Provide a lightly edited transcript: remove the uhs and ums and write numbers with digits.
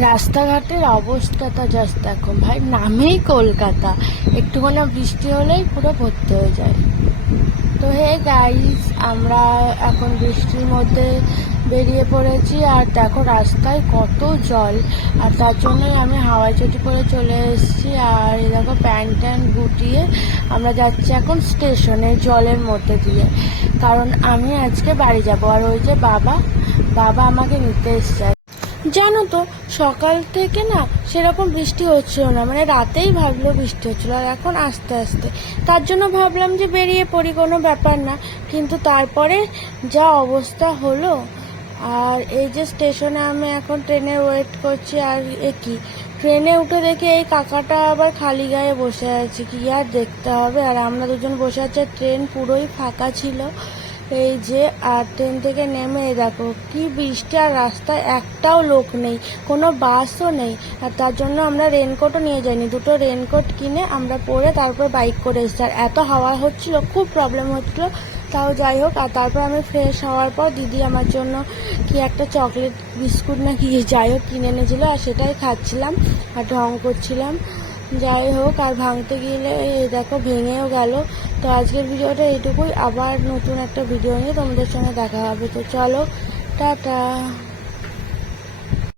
রাস্তাঘাটের অবস্থাটা জাস্ট দেখো ভাই, নামেই কলকাতা, একটুখানি বৃষ্টি হলেই পুরো ভর্তি হয়ে যায়। তো হে গাইস, আমরা এখন বৃষ্টির মধ্যে বেরিয়ে পড়েছি, আর দেখো রাস্তায় কত জল। আর তার জন্যই আমি হাওয়াই চটি করে চলে এসেছি। আর এই দেখো প্যান্ট ট্যান্ট গুটিয়ে আমরা যাচ্ছি এখন স্টেশনে জলের মধ্যে দিয়ে, কারণ আমি আজকে বাড়ি যাব। আর ওই যে বাবা বাবা আমাকে নিতে এসছে। জানো তো, সকাল থেকে না সেরকম বৃষ্টি হচ্ছিল না, মানে রাতেই ভাবলো বৃষ্টি হচ্ছিল, আর এখন আস্তে আস্তে। তার জন্য ভাবলাম যে বেরিয়ে পড়ি, কোনো ব্যাপার না। কিন্তু তারপরে যা অবস্থা হলো। আর এই যে স্টেশনে আমি এখন ট্রেনের ওয়েট করছি, আর কি ট্রেনে উঠে দেখি এই কাকাটা আবার খালি গায়ে বসে আছে, কি আর দেখতে হবে। আর আমরা দুজন বসে আছি, ট্রেন পুরোই ফাঁকা ছিল। এই যে আর ট্রেন থেকে নেমে দেখো কি বৃষ্টি, আর রাস্তায় একটাও লোক নেই, কোনো বাসও নেই। আর তার জন্য আমরা রেনকোটও নিয়ে যাইনি, দুটো রেনকোট কিনে আমরা পরে তারপর বাইক করে এসেছি। আর এত হাওয়া হচ্ছিল, খুব প্রবলেম হচ্ছিল, তাও যাই হোক। আর তারপর আমি ফ্রেশ হওয়ার পর দিদি আমার জন্য কি একটা চকলেট বিস্কুট না কি যাই হোক কিনে এনেছিল, আর সেটাই খাচ্ছিলাম আর ঢং করছিলাম। যাই হোক, আর ভাঙতে গেলে এই দেখো ভেঙেও গেল। তো আজকের ভিডিওটা এইটুকুই, আবার নতুন একটা ভিডিও নিয়ে তোমাদের সঙ্গে দেখা হবে। তো চলো, টাটা।